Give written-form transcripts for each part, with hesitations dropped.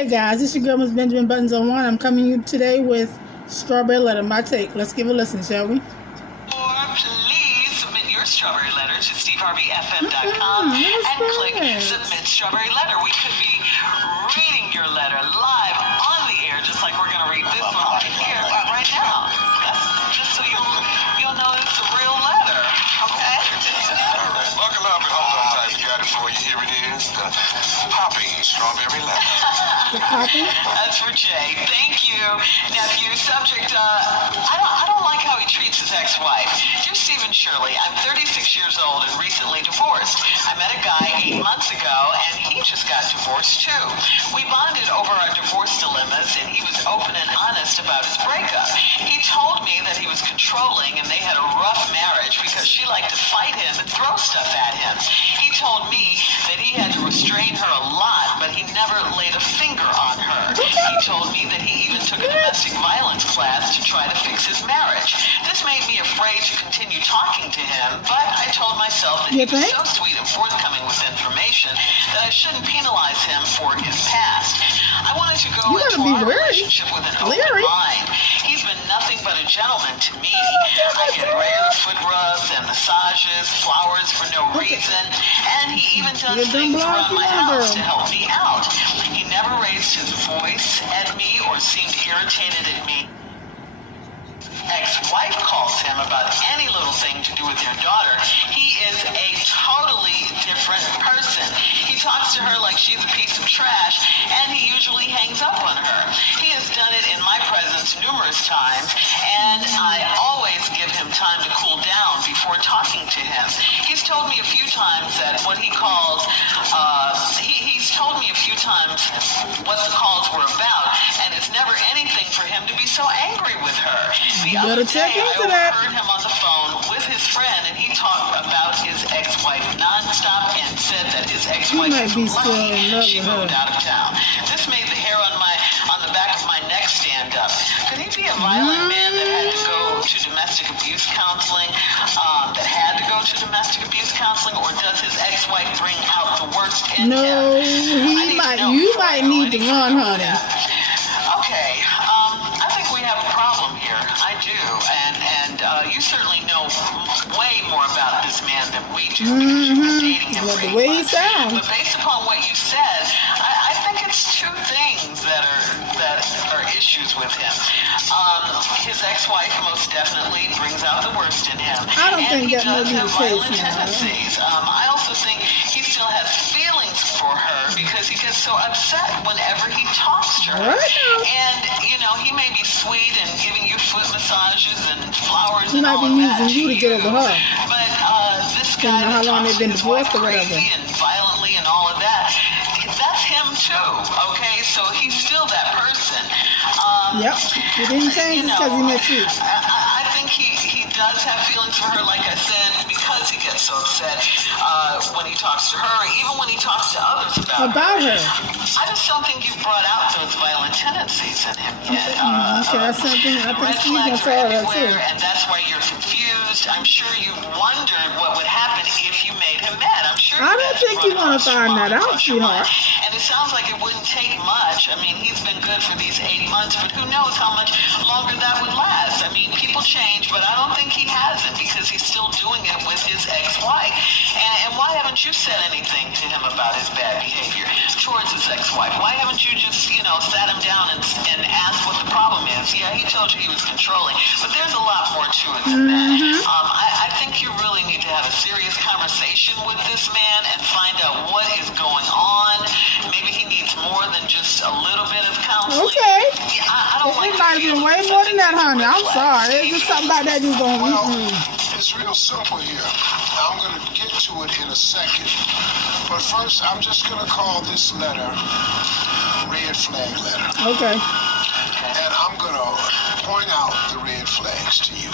Hey guys, it's your girl Miss Benjamin Buttons on One. I'm coming to you today with Strawberry Letter, my take. Let's give a listen, shall we? Or please submit your strawberry letter to steveharveyfm.com and click Submit Strawberry Letter. We could be reading your letter live on the air, just like we're going to read this one right here, right now. That's just so you'll know it's a real letter, okay? All right, buckle up and hold on tight. We got it for you. Here it is, the Poppy Strawberry Letter. That's for Jay. Thank you, nephew. Subject, I don't like how he treats his ex-wife. Dear Stephen Shirley, I'm 36 years old and recently divorced. I met a guy 8 months ago, and he just got divorced too. We bonded over our divorce dilemmas, and he was open and honest about his breakup. He told me that he was controlling, and they had a rough marriage because she liked to fight him and throw stuff at him. He told me that he had to restrain her a lot, but he never laid a finger on her. He told me that he even took a domestic violence class to try to fix his marriage. This made me afraid to continue talking to him, but I told myself that he was so sweet and forthcoming with information that I shouldn't penalize him for his past. I wanted to go into our relationship with an open mind. He's been nothing but a gentleman to me. I get regular foot rubs and massages, flowers for no reason, and he even does things around my house to help me out. He never raised his voice at me or seemed irritated at me. Ex-wife calls him about any little thing to do with your daughter. He is a totally different person. He talks to her like she's a piece of trash, and he usually hangs up on her. He has done it in my presence numerous times, and I always give him time to cool down before talking to him. He's told me a few times that what he calls, he's told me a few times what the calls were about, and it's never anything for him to be so angry with her. The other day, I overheard him on the phone with his friend, and he talked about his ex-wife nonstop and said that his ex-wife was lucky she moved out of town. This made the hair on the back of my neck stand up. Could he be a violent man that had to go to domestic abuse counseling, or does his ex-wife bring out the worst in him? No, you might need to run, honey. Okay, I think we have a problem here. I do, and you certainly know way more about this man than we do because you've been dating him for 8 months. But based upon what you said, I think it's two things that are issues with him. His ex-wife most definitely brings out the worst in him. I don't think that may be the case now. I also think he still has feelings for her because he gets so upset whenever he talks to her. And, he may be sweet and giving you foot massages and flowers and all of that. He might be using you to get over her. But this guy how long they've been divorced or whatever. And violently and all of that, that's him too, okay? So he's still that person. Yep. He didn't change because he met you. I think he does have feelings for her, like I said, because he gets so upset when he talks to her, even when he talks to others about her. I just don't think you've brought out those violent tendencies in him yet. That's something I think Steve can everywhere, and that's why you're confused. I'm sure you wondered what would happen if you made him mad. I'm sure I don't think you're going to find that out, sweetheart. And it sounds like it wouldn't take much. I mean, he's been good for these 8 months, but who knows how much longer that would last. I mean, people change, but I don't think he hasn't because he's still doing it with his ex-wife. And why haven't you said anything to him about his bad behavior towards his ex-wife? Why haven't you just, sat him down and asked what the problem is? Yeah, he told you he was controlling, but there's a lot more to it than that. I think you really need to have a serious conversation with this man and find out what is going on. Maybe he needs more than just a little bit of counseling. Okay. Yeah, I don't like it might have been way more than that, honey. I'm sorry. It's just something about that just going. It's real simple here. I'm going to get to it in a second. But first, I'm just going to call this letter red flag letter. Okay. And I'm going to point out the red flags to you.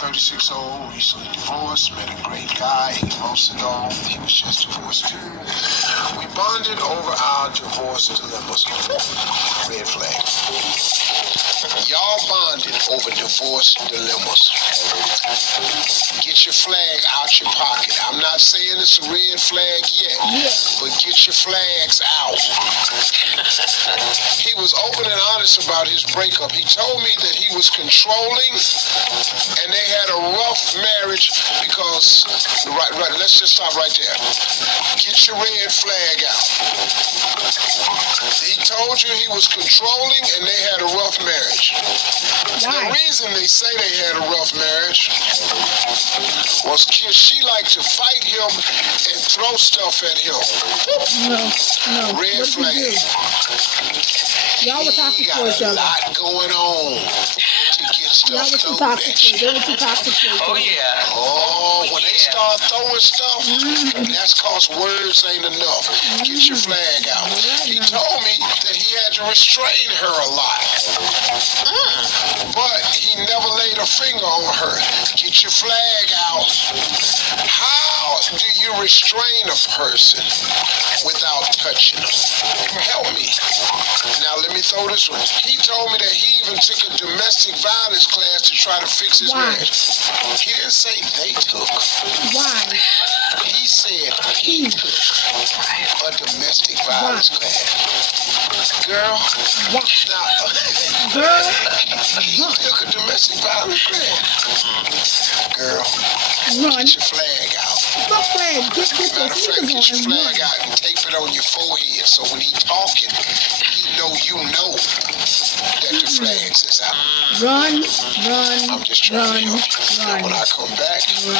36-year-old, recently divorced, met a great guy 8 months ago. He was just divorced too. We bonded over our divorce dilemmas. Red flag. Y'all bonded over divorce dilemmas. Get your flag out your pocket. I'm not saying it's a red flag yet, but get your flags out. He was open and honest about his breakup. He told me that he was controlling and they had a rough marriage because, right, let's just stop right there. Get your red flag out. He told you he was controlling and they had a rough marriage. And the reason they say they had a rough marriage was because she liked to fight him and throw stuff at him. No. Red flag. Y'all were toxic for each other. He got a lot going on to get stuff Y'all were too thrown toxic at you. They were too toxic for each Oh, other. yeah. Oh, when they start throwing stuff, that's cause words ain't enough. Get your flag out. He told me that he had to restrain her a lot. But he never laid a finger on her. Get your flag out. How do you restrain a person without touching them? Help me. Now let me throw this one. He told me that he even took a domestic violence class to try to fix his marriage. He didn't say they took. Why? He said he took a domestic violence class. Girl, now, Girl, he took a domestic violence class. Girl, run. get your flag out. Fuck flag. Get your Matter of fact, sneakers get your on and flag run. out and tape it on your forehead so when he talking, he know you know that the flags is out. Run. I'm just trying to help you. Run. And when I come back, Run.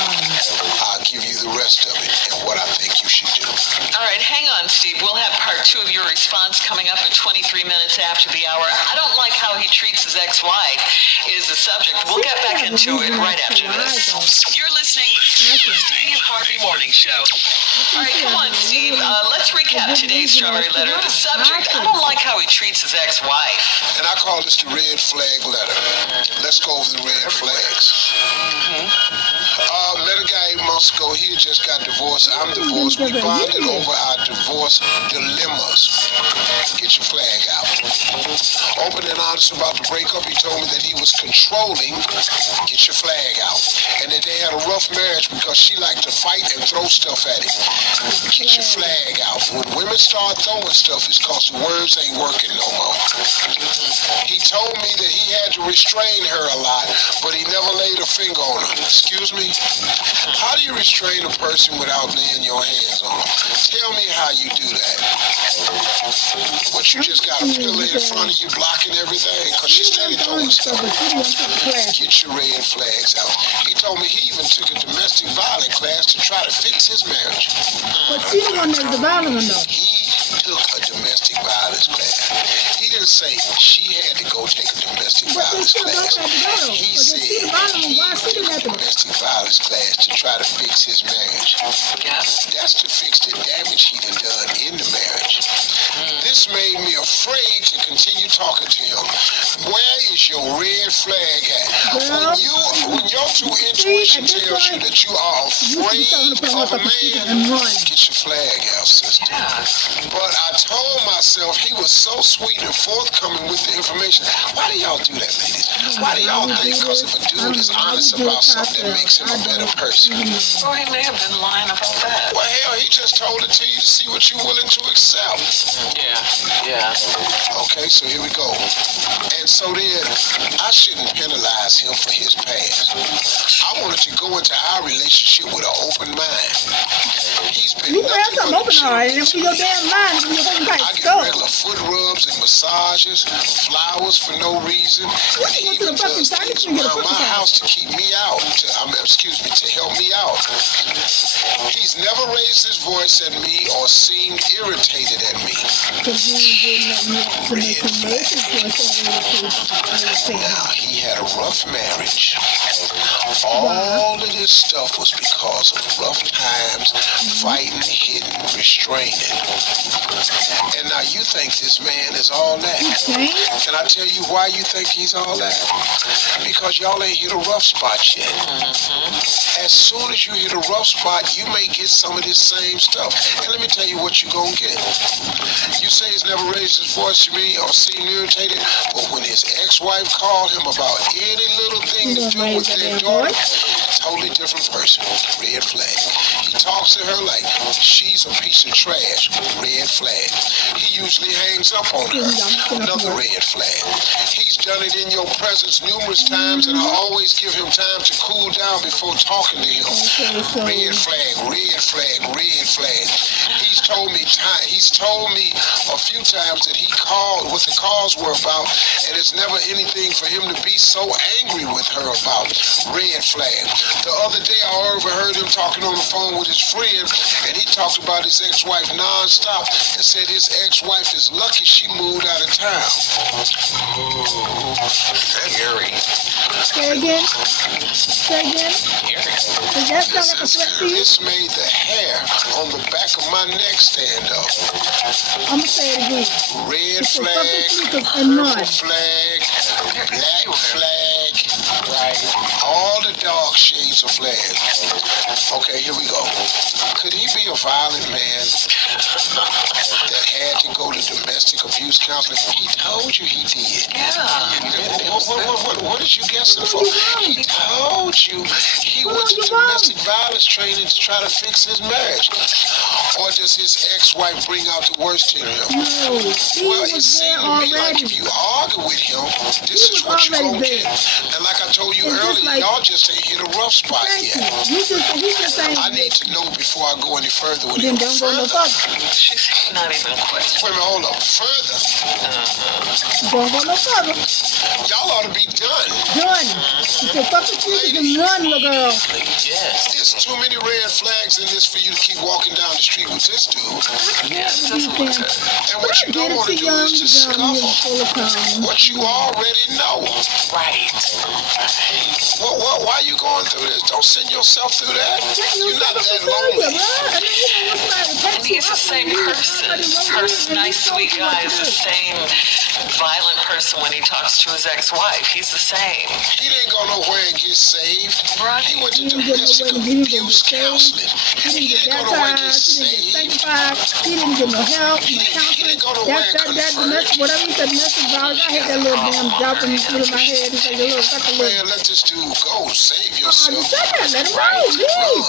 I'll give you the rest of it and what I think you should do. All right, hang on, Steve. We'll have part 2 of your response coming up at 23 minutes after the hour. I don't like how he treats his ex-wife is the subject. We'll get back into it right after this. You're listening to the Steve Harvey Morning Show. All right, come on, Steve. Let's recap today's Strawberry Letter. The subject, I don't like how he treats his ex-wife. And I call this the red flag letter. Let's go over the red flags. Met a guy 8 months ago. He had just got divorced. I'm divorced. We bonded over our divorce dilemmas. Get your flag out. Open and honest about the breakup. He told me that he was controlling. Get your flag out. And that they had a rough marriage because she liked to fight and throw stuff at him. Get your flag out. When women start throwing stuff, it's because the words ain't working no more. He told me that he had to restrain her a lot, but he never laid a finger on her. Excuse me? How do you restrain a person without laying your hands on them? Tell me how you do that. But you just got a pillar in front of you blocking everything because she's steady throwing stuff. Get your red flags out. He told me he even took a domestic violence class to try to fix his marriage. But she the one that's the violent one, though. He took a domestic violence class. He didn't say she had to go take a domestic But they violence still class. don't have to go. He But said she the violent one. he Why she took didn't a have to go? domestic violence class to try to fix his marriage. Yeah. That's to fix the damage he done in the marriage. This made me afraid to continue talking to him. Where is your red flag at? When your true intuition tells you that you are afraid of a man, get your flag out, sister. Yeah. But I told myself he was so sweet and forthcoming with the information. Why do y'all do that, ladies? Why do y'all think because if a dude is honest about something, that makes him a better person? Well, he may have been lying about that. Well, hell, he just told it to you to see what you're willing to accept. Yeah. Okay, so here we go. And so then, I shouldn't penalize him for his past. I wanted to go into our relationship with an open mind. He's been You have nothing something but a open, all right. And gentleman for your to me. damn mind, for your whole I tight get skull. regular foot rubs and massages, flowers for no reason. And he Go to the even fucking does side, things you can get a around foot my massage. house to keep me out, to help me out. He's never raised his voice at me or seemed irritated at me. Because you did nothing to make him raise his voice or Now, he had a rough marriage. All of this stuff was because of rough times, fighting, hitting, restraining. And now you think this man is all that. Can I tell you why you think he's all that? Because y'all ain't hit a rough spot yet. As soon as you hit a rough spot, you may get some of this same stuff. And let me tell you what you're going to get. You say he's never raised his voice to me or seemed irritated, but when his ex-wife called him about any little thing to do with their daughter, totally different person. Red flag. He talks to her like she's a piece of trash. Red flag. He usually hangs up on her. Another red flag. He's done it in your presence numerous times, and I always give him time to cool down before talking to him. Red flag, red flag, red flag. He's told me a few times that he called what the calls were about, and it's never anything for him to be so angry with her about. Red flag. The other day I overheard him talking on the phone with his friend, and he talked about his ex-wife nonstop and said his ex-wife is lucky she moved out of town. Ooh, scary. Say again. Say again. Does that sound like a threat to you? This made the hair on the back of my neck stand up. I'm gonna say it again. Red It's a flag, fucking purple none. flag, black flag, right? All the dark shades of flag. Okay, here we go. Could he be a violent man that had to go to domestic abuse counseling? He told you he did. Yeah. What is you guessing for? He told you he went to domestic violence training to try to fix his marriage. Or does his ex-wife bring out the worst in him? No, he Well, it was there seemed to me like already. if you argue with him, this is what you're going to get. And like I told you It's just earlier, like- y'all just ain't hit a rough spot Thank you. yet. He just saying. I need to know before I go any further with Then him. don't go no further. She's not even questioning. Wait a minute, hold up. Further. Don't go no further. Y'all ought to be done. Done. Get your fucking sneakers and run, little girl. Yes. There's too many red flags in this for you to keep walking down the street with this dude. Yes, doesn't look good. And what you Get don't it want to to do young, is just dumb, scuffle. full of time. What you already know. Right. Why you going through this? Don't send yourself through that. You're not that lonely. And he's the same person. Nice, sweet guy is the same violent person when he talks to his ex-wife. He's the same. He didn't go nowhere and get saved. Right. He went to He didn't get domestic nowhere, he didn't get abuse saved. counseling. He He didn't didn't get go nowhere and get baptized. He didn't get saved. sanctified. He didn't get no help, no He counseling. didn't go nowhere and That convert. domestic, whatever you said, domestic violence. I hate that little damn drop in my head. It's like a little fucking little. Man, let this dude go. Save I yourself. just said that. Let him go. Run. Leave.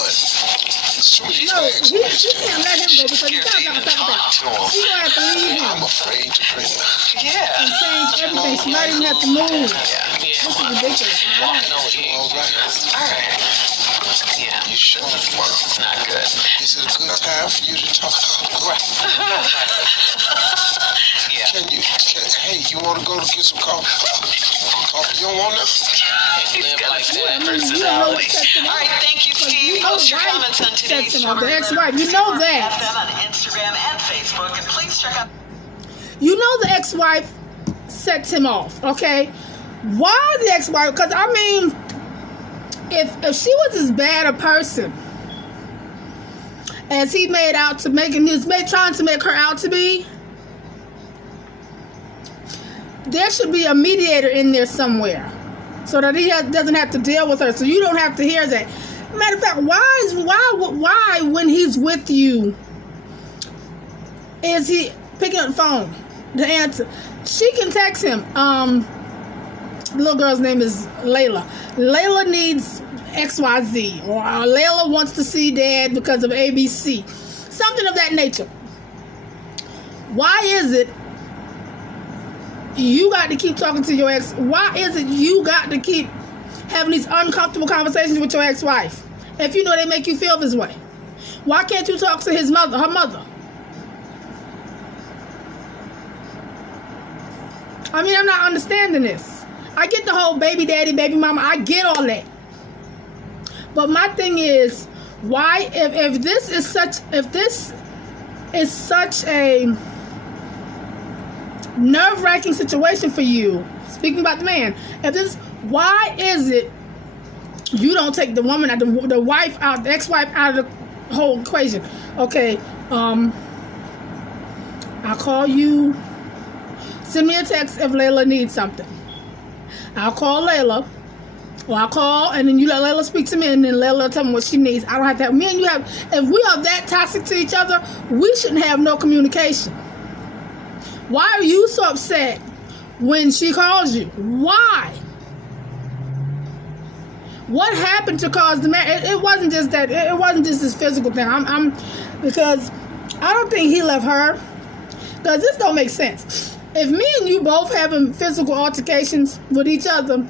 It's too many No, flags. she can't let him go because he sounds like a psychopath. Talk to him. She gonna have to leave him I'm afraid to bring her. Yeah. and change everything. She might even have to move. Yeah. This is ridiculous. Walking on All right. eggshells. All right. Yeah. You sure? It's not good. Is it a good time for you to talk? Yeah. Hey, you want to go to get some coffee? Coffee? You don't want nothing? He's got a Yeah, I good mean, you don't know what personality. sets him All right, off. thank you, Because Steve. you know Post your wife comments on today's sets him off. The Strawberry ex-wife, you Letter know on that. FM on Instagram and Facebook, and please check out. You know the ex-wife sets him off, okay? Why the ex-wife? Because, I mean, if she was as bad a person as he made out to make him, trying to make her out to be, there should be a mediator in there somewhere so that he doesn't have to deal with her, so you don't have to hear that. Matter of fact, why when he's with you is he picking up the phone to answer? She can text him. The little girl's name is Layla. Layla needs XYZ, or Layla wants to see dad because of ABC, something of that nature. Why is it you got to keep talking to your ex? Why is it you got to keep having these uncomfortable conversations with your ex-wife if you know they make you feel this way? Why can't you talk to her mother? I mean, I'm not understanding this. I get the whole baby daddy, baby mama. I get all that. But my thing is, why, if this is such a nerve-wracking situation for you, speaking about the man, why is it you don't take the woman, the wife out, the ex-wife out of the whole equation? Okay, I'll call you. Send me a text if Layla needs something. I'll call Layla. Or I'll call and then you let Layla speak to me and then Layla tell me what she needs. I don't have to have, me and you have, if we are that toxic to each other, we shouldn't have no communication. Why are you so upset when she calls you? Why? What happened to cause the marriage? It wasn't just that. It wasn't just this physical thing. Because I don't think he left her. Because this don't make sense. If me and you both having physical altercations with each other,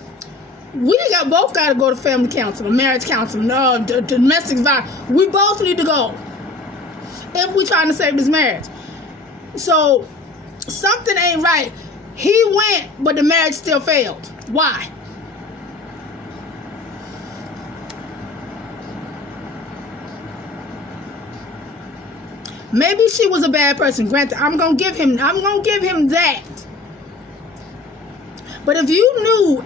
we both got to go to family counseling, marriage counseling, domestic violence. We both need to go if we're trying to save this marriage. So something ain't right. He went, but the marriage still failed. Why? Maybe she was a bad person. Granted, I'm gonna give him that. But if you knew,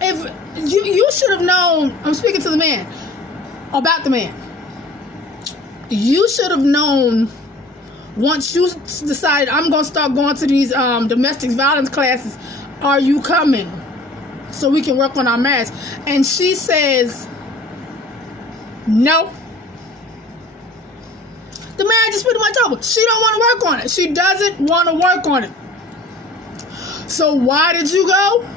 if you should have known, I'm speaking to the man, about the man. You should have known once you decided, I'm gonna start going to these domestic violence classes. Are you coming? So we can work on our marriage. And she says, no. The marriage is pretty much over. She don't want to work on it. She doesn't want to work on it. So why did you go?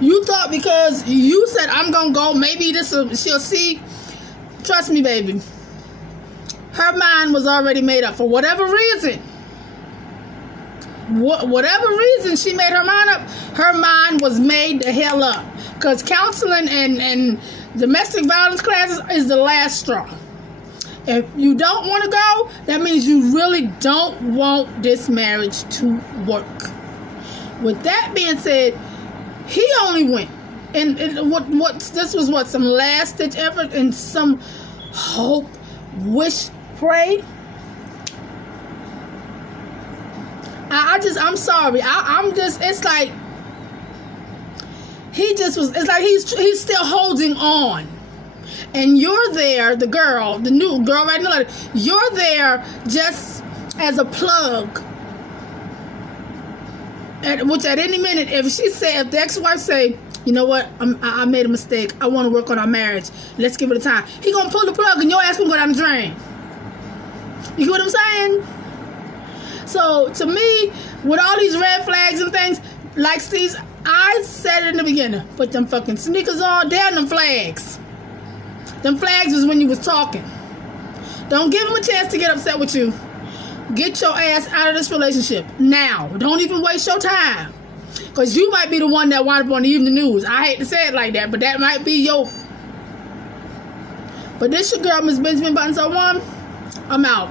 You thought because you said, I'm going to go, maybe she'll see. Trust me, baby. Her mind was already made up. For whatever reason. Whatever reason she made her mind up, her mind was made the hell up. Because counseling and domestic violence classes is the last straw. If you don't want to go, that means you really don't want this marriage to work. With that being said, he only went. And this was some last ditch effort and some hope, wish, pray. I'm sorry. It's like it's like he's still holding on. And you're there, the new girl writing the letter, you're there just as a plug. Which at any minute, if the ex-wife say, you know what, I made a mistake, I want to work on our marriage, let's give it a time, he gonna pull the plug and your ass gonna go down the drain. You get what I'm saying? So to me, with all these red flags and things, like Steve, I said it in the beginning, put them fucking sneakers on, down them flags. Them flags is when you was talking. Don't give him a chance to get upset with you. Get your ass out of this relationship now. Don't even waste your time. Because you might be the one that wound up on the evening news. I hate to say it like that, but that might be your... But this your girl, Miss Benjamin Button 01. I'm out.